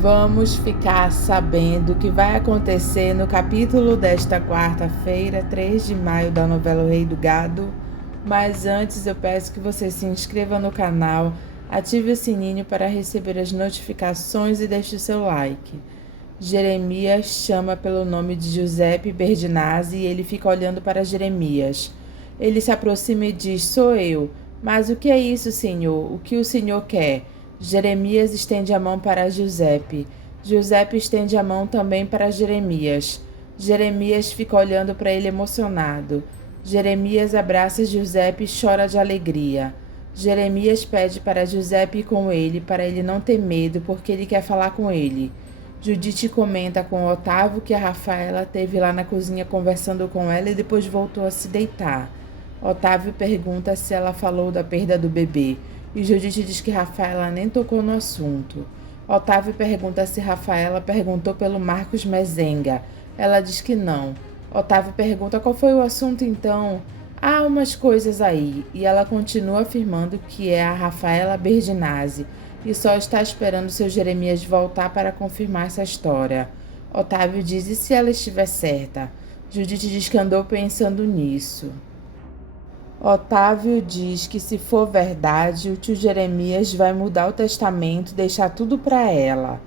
Vamos ficar sabendo o que vai acontecer no capítulo desta quarta-feira, 3 de maio, da novela O Rei do Gado. Mas antes eu peço que você se inscreva no canal, ative o sininho para receber as notificações e deixe o seu like. Jeremias chama pelo nome de Giuseppe Berdinazzi e ele fica olhando para Jeremias. Ele se aproxima e diz: "Sou eu. Mas o que é isso, senhor? O que o senhor quer?" Jeremias estende a mão para Giuseppe. Giuseppe estende a mão também para Jeremias. Jeremias fica olhando para ele emocionado. Jeremias abraça Giuseppe e chora de alegria. Jeremias pede para Giuseppe ir com ele, para ele não ter medo, porque ele quer falar com ele. Judite comenta com Otávio que a Rafaela esteve lá na cozinha conversando com ela e depois voltou a se deitar. Otávio pergunta se ela falou da perda do bebê e Judite diz que Rafaela nem tocou no assunto. Otávio pergunta se Rafaela perguntou pelo Marcos Mezenga. Ela diz que não. Otávio pergunta qual foi o assunto então. Há umas coisas aí, e ela continua afirmando que é a Rafaela Berdinazzi e só está esperando seu Jeremias voltar para confirmar essa história. Otávio diz: e se ela estiver certa? Judite diz que andou pensando nisso. Otávio diz que se for verdade, o tio Jeremias vai mudar o testamento e deixar tudo para ela.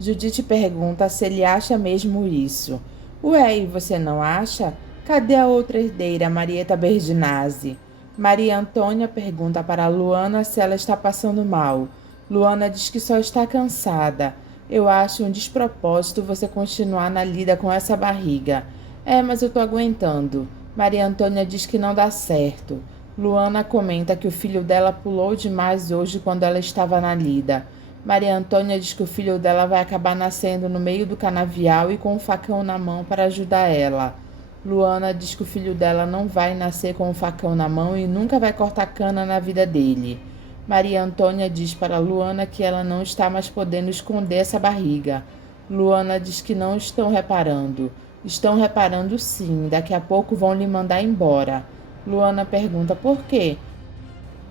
Judite pergunta se ele acha mesmo isso. Ué, e você não acha? Cadê a outra herdeira, Marieta Berdinazzi? Maria Antônia pergunta para Luana se ela está passando mal. Luana diz que só está cansada. Eu acho um despropósito você continuar na lida com essa barriga. É, mas eu tô aguentando. Maria Antônia diz que não dá certo. Luana comenta que o filho dela pulou demais hoje quando ela estava na lida. Maria Antônia diz que o filho dela vai acabar nascendo no meio do canavial e com um facão na mão para ajudar ela. Luana diz que o filho dela não vai nascer com um facão na mão e nunca vai cortar cana na vida dele. Maria Antônia diz para Luana que ela não está mais podendo esconder essa barriga. Luana diz que não estão reparando. Estão reparando sim, daqui a pouco vão lhe mandar embora. Luana pergunta por quê?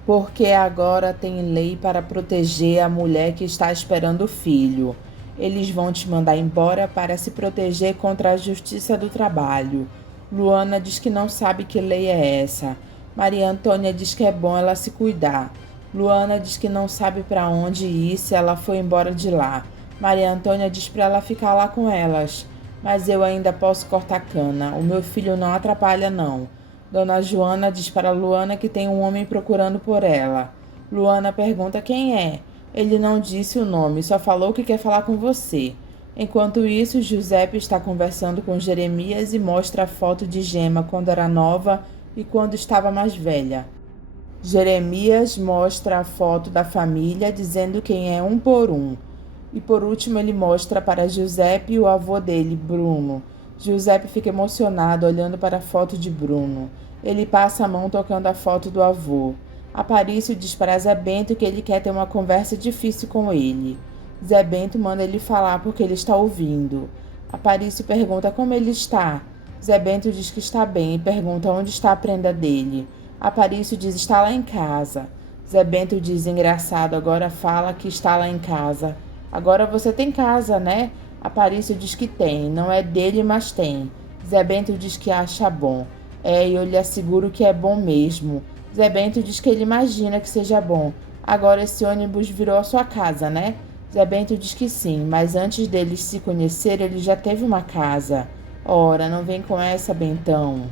Porque agora tem lei para proteger a mulher que está esperando o filho. Eles vão te mandar embora para se proteger contra a justiça do trabalho. Luana diz que não sabe que lei é essa. Maria Antônia diz que é bom ela se cuidar. Luana diz que não sabe para onde ir se ela foi embora de lá. Maria Antônia diz para ela ficar lá com elas. Mas eu ainda posso cortar cana. O meu filho não atrapalha, não. Dona Joana diz para Luana que tem um homem procurando por ela. Luana pergunta quem é. Ele não disse o nome, só falou que quer falar com você. Enquanto isso, Giuseppe está conversando com Jeremias e mostra a foto de Gema quando era nova e quando estava mais velha. Jeremias mostra a foto da família, dizendo quem é um por um. E por último ele mostra para Giuseppe e o avô dele, Bruno. Giuseppe fica emocionado olhando para a foto de Bruno. Ele passa a mão tocando a foto do avô. Aparício diz para Zé Bento que ele quer ter uma conversa difícil com ele. Zé Bento manda ele falar porque ele está ouvindo. Aparício pergunta como ele está. Zé Bento diz que está bem e pergunta onde está a prenda dele. Aparício diz está lá em casa. Zé Bento diz engraçado, agora fala que está lá em casa. Agora você tem casa, né? Aparício diz que tem, não é dele, mas tem. Zé Bento diz que acha bom. É, e eu lhe asseguro que é bom mesmo. Zé Bento diz que ele imagina que seja bom. Agora esse ônibus virou a sua casa, né? Zé Bento diz que sim, mas antes deles se conhecer, ele já teve uma casa. Ora, não vem com essa, Bentão.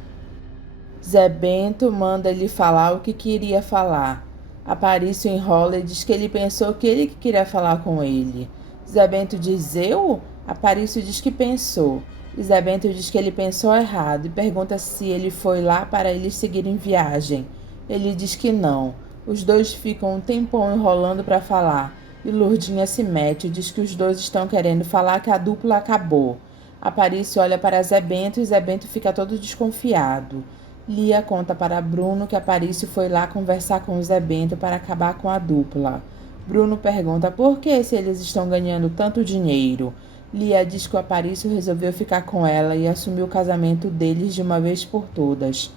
Zé Bento manda ele falar o que queria falar. Aparício enrola e diz que ele pensou que ele que queria falar com ele. Zé Bento diz eu? Aparício diz que pensou. E Zé Bento diz que ele pensou errado e pergunta se ele foi lá para eles seguirem viagem. Ele diz que não. Os dois ficam um tempão enrolando para falar. E Lourdinha se mete e diz que os dois estão querendo falar que a dupla acabou. Aparício olha para Zé Bento e Zé Bento fica todo desconfiado. Lia conta para Bruno que Aparício foi lá conversar com o Zé Bento para acabar com a dupla. Bruno pergunta por que se eles estão ganhando tanto dinheiro. Lia diz que o Aparício resolveu ficar com ela e assumir o casamento deles de uma vez por todas.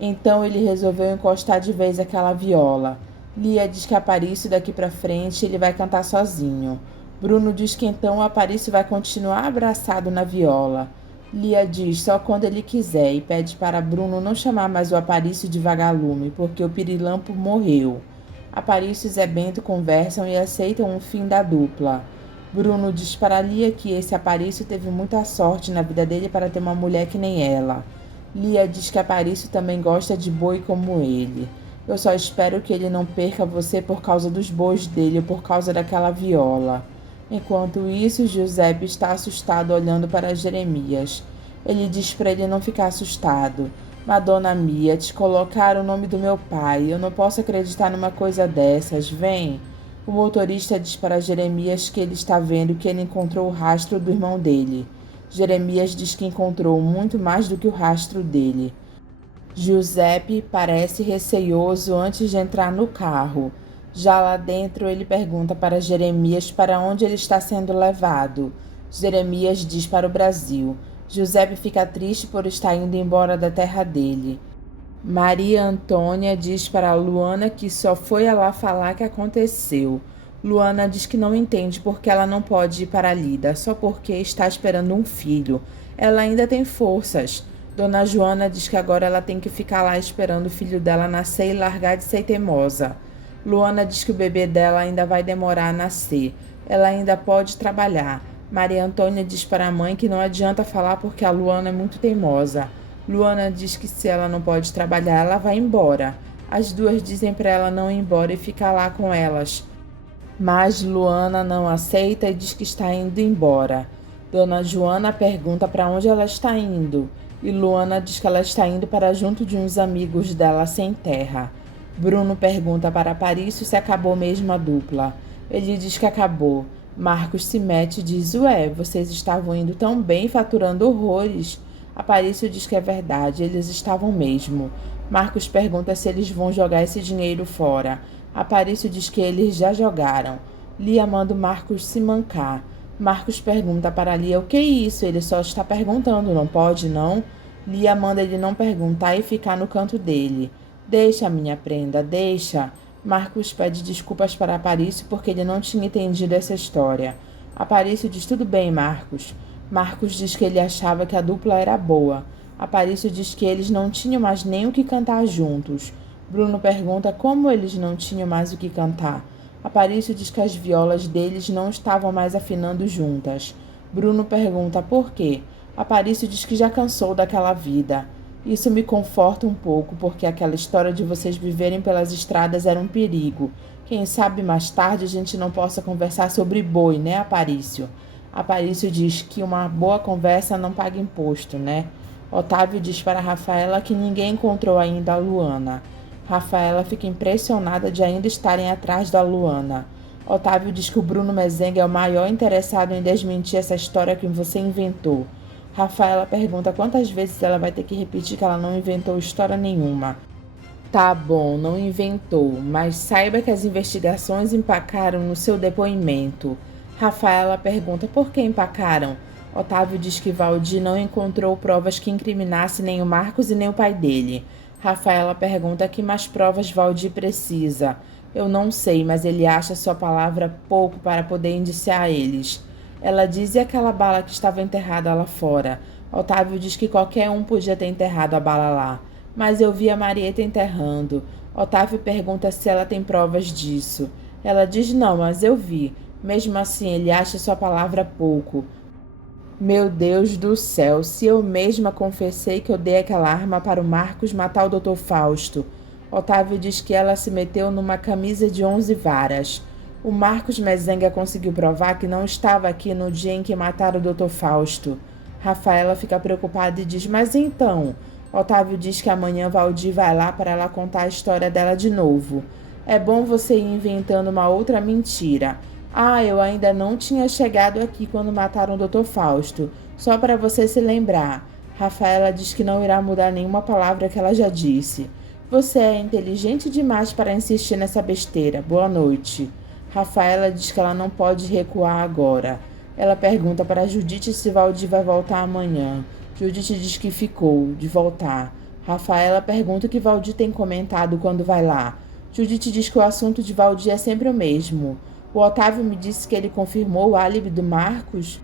Então ele resolveu encostar de vez aquela viola. Lia diz que Aparício daqui para frente ele vai cantar sozinho. Bruno diz que então o Aparício vai continuar abraçado na viola. Lia diz só quando ele quiser e pede para Bruno não chamar mais o Aparício de vagalume, porque o Pirilampo morreu. Aparício e Zé Bento conversam e aceitam o fim da dupla. Bruno diz para Lia que esse Aparício teve muita sorte na vida dele para ter uma mulher que nem ela. Lia diz que Aparício também gosta de boi como ele. Eu só espero que ele não perca você por causa dos bois dele ou por causa daquela viola. Enquanto isso, Giuseppe está assustado olhando para Jeremias. Ele diz para ele não ficar assustado. Madonna Mia, te colocaram o nome do meu pai. Eu não posso acreditar numa coisa dessas. Vem. O motorista diz para Jeremias que ele está vendo que ele encontrou o rastro do irmão dele. Jeremias diz que encontrou muito mais do que o rastro dele. Giuseppe parece receoso antes de entrar no carro. Já lá dentro, ele pergunta para Jeremias para onde ele está sendo levado. Jeremias diz para o Brasil. Giuseppe fica triste por estar indo embora da terra dele. Maria Antônia diz para Luana que só foi lá falar que aconteceu. Luana diz que não entende porque ela não pode ir para Lida, só porque está esperando um filho. Ela ainda tem forças. Dona Joana diz que agora ela tem que ficar lá esperando o filho dela nascer e largar de ser teimosa. Luana diz que o bebê dela ainda vai demorar a nascer. Ela ainda pode trabalhar. Maria Antônia diz para a mãe que não adianta falar porque a Luana é muito teimosa. Luana diz que se ela não pode trabalhar, ela vai embora. As duas dizem para ela não ir embora e ficar lá com elas. Mas Luana não aceita e diz que está indo embora. Dona Joana pergunta para onde ela está indo. E Luana diz que ela está indo para junto de uns amigos dela sem terra. Bruno pergunta para Aparício se acabou mesmo a dupla. Ele diz que acabou. Marcos se mete e diz, ué, vocês estavam indo tão bem, faturando horrores. Aparício diz que é verdade, eles estavam mesmo. Marcos pergunta se eles vão jogar esse dinheiro fora. Aparício diz que eles já jogaram. Lia manda o Marcos se mancar. Marcos pergunta para Lia o que é isso, ele só está perguntando, não pode não? Lia manda ele não perguntar e ficar no canto dele. Deixa, minha prenda, deixa. Marcos pede desculpas para Aparício porque ele não tinha entendido essa história. Aparício diz tudo bem, Marcos. Marcos diz que ele achava que a dupla era boa. Aparício diz que eles não tinham mais nem o que cantar juntos. Bruno pergunta como eles não tinham mais o que cantar. Aparício diz que as violas deles não estavam mais afinando juntas. Bruno pergunta por quê. Aparício diz que já cansou daquela vida. Isso me conforta um pouco, porque aquela história de vocês viverem pelas estradas era um perigo. Quem sabe mais tarde a gente não possa conversar sobre boi, né, Aparício? Aparício diz que uma boa conversa não paga imposto, né? Otávio diz para Rafaela que ninguém encontrou ainda a Luana. Rafaela fica impressionada de ainda estarem atrás da Luana. Otávio diz que o Bruno Mezenga é o maior interessado em desmentir essa história que você inventou. Rafaela pergunta quantas vezes ela vai ter que repetir que ela não inventou história nenhuma. Tá bom, não inventou, mas saiba que as investigações empacaram no seu depoimento. Rafaela pergunta por que empacaram. Otávio diz que Valdir não encontrou provas que incriminassem nem o Marcos e nem o pai dele. Rafaela pergunta que mais provas Valdir precisa. Eu não sei, mas ele acha sua palavra pouco para poder indiciar eles. Ela diz e aquela bala que estava enterrada lá fora. Otávio diz que qualquer um podia ter enterrado a bala lá. Mas eu vi a Marieta enterrando. Otávio pergunta se ela tem provas disso. Ela diz não, mas eu vi. Mesmo assim, ele acha sua palavra pouco. Meu Deus do céu, se eu mesma confessei que eu dei aquela arma para o Marcos matar o Dr. Fausto. Otávio diz que ela se meteu numa camisa de 11 varas. O Marcos Mezenga conseguiu provar que não estava aqui no dia em que mataram o Dr. Fausto. Rafaela fica preocupada e diz, mas então? Otávio diz que amanhã Valdir vai lá para ela contar a história dela de novo. É bom você ir inventando uma outra mentira. Ah, eu ainda não tinha chegado aqui quando mataram o Dr. Fausto. Só para você se lembrar. Rafaela diz que não irá mudar nenhuma palavra que ela já disse. Você é inteligente demais para insistir nessa besteira. Boa noite. Rafaela diz que ela não pode recuar agora. Ela pergunta para Judite se Valdir vai voltar amanhã. Judite diz que ficou, de voltar. Rafaela pergunta o que Valdir tem comentado quando vai lá. Judite diz que o assunto de Valdir é sempre o mesmo. O Otávio me disse que ele confirmou o álibi do Marcos?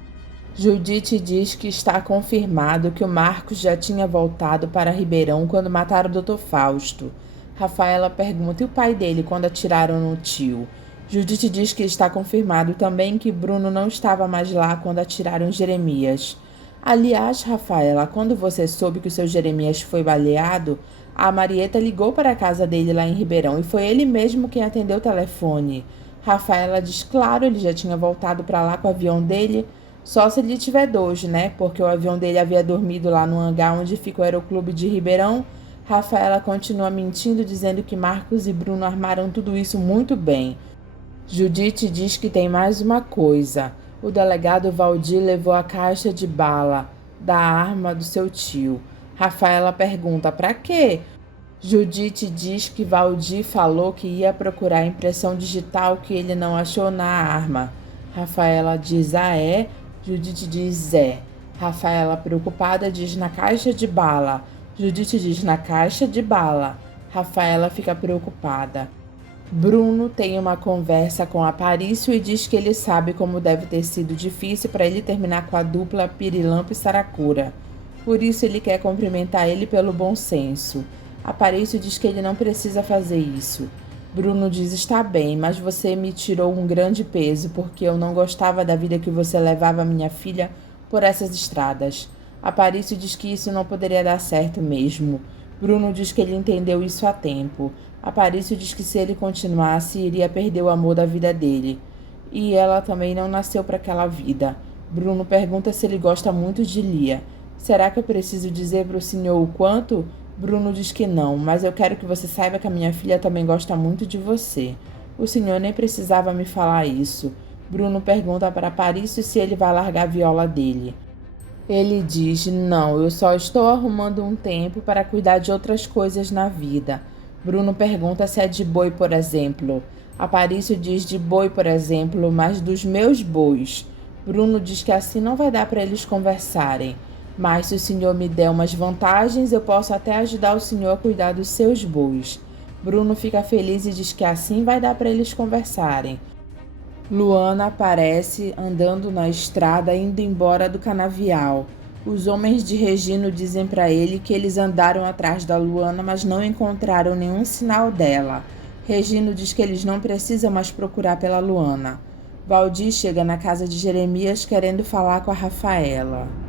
Judite diz que está confirmado que o Marcos já tinha voltado para Ribeirão quando mataram o Dr. Fausto. Rafaela pergunta: e o pai dele quando atiraram no tio? Judite diz que está confirmado também que Bruno não estava mais lá quando atiraram em Jeremias. Aliás, Rafaela, quando você soube que o seu Jeremias foi baleado, a Marieta ligou para a casa dele lá em Ribeirão e foi ele mesmo quem atendeu o telefone. Rafaela diz: claro, ele já tinha voltado para lá com o avião dele. Só se ele tiver dois, né? Porque o avião dele havia dormido lá no hangar onde fica o Aeroclube de Ribeirão. Rafaela continua mentindo, dizendo que Marcos e Bruno armaram tudo isso muito bem. Judite diz que tem mais uma coisa. O delegado Valdir levou a caixa de bala da arma do seu tio. Rafaela pergunta: pra quê? Judite diz que Valdir falou que ia procurar a impressão digital que ele não achou na arma. Rafaela diz: ah, é? Judite diz: é. Rafaela, preocupada, diz: na caixa de bala. Judite diz: na caixa de bala. Rafaela fica preocupada. Bruno tem uma conversa com Aparício e diz que ele sabe como deve ter sido difícil para ele terminar com a dupla Pirilampo e Saracura. Por isso ele quer cumprimentar ele pelo bom senso. Aparício diz que ele não precisa fazer isso. Bruno diz: está bem, mas você me tirou um grande peso porque eu não gostava da vida que você levava minha filha por essas estradas. Aparício diz que isso não poderia dar certo mesmo. Bruno diz que ele entendeu isso há tempo. Aparício diz que se ele continuasse, iria perder o amor da vida dele. E ela também não nasceu para aquela vida. Bruno pergunta se ele gosta muito de Lia. Será que eu preciso dizer para o senhor o quanto? Bruno diz que não, mas eu quero que você saiba que a minha filha também gosta muito de você. O senhor nem precisava me falar isso. Bruno pergunta para Aparício se ele vai largar a viola dele. Ele diz: não, eu só estou arrumando um tempo para cuidar de outras coisas na vida. Bruno pergunta se é de boi, por exemplo. Aparício diz: de boi, por exemplo, mas dos meus bois. Bruno diz que assim não vai dar para eles conversarem. Mas se o senhor me der umas vantagens, eu posso até ajudar o senhor a cuidar dos seus bois. Bruno fica feliz e diz que assim vai dar para eles conversarem. Luana aparece andando na estrada indo embora do canavial. Os homens de Regino dizem para ele que eles andaram atrás da Luana, mas não encontraram nenhum sinal dela. Regino diz que eles não precisam mais procurar pela Luana. Valdir chega na casa de Jeremias querendo falar com a Rafaela.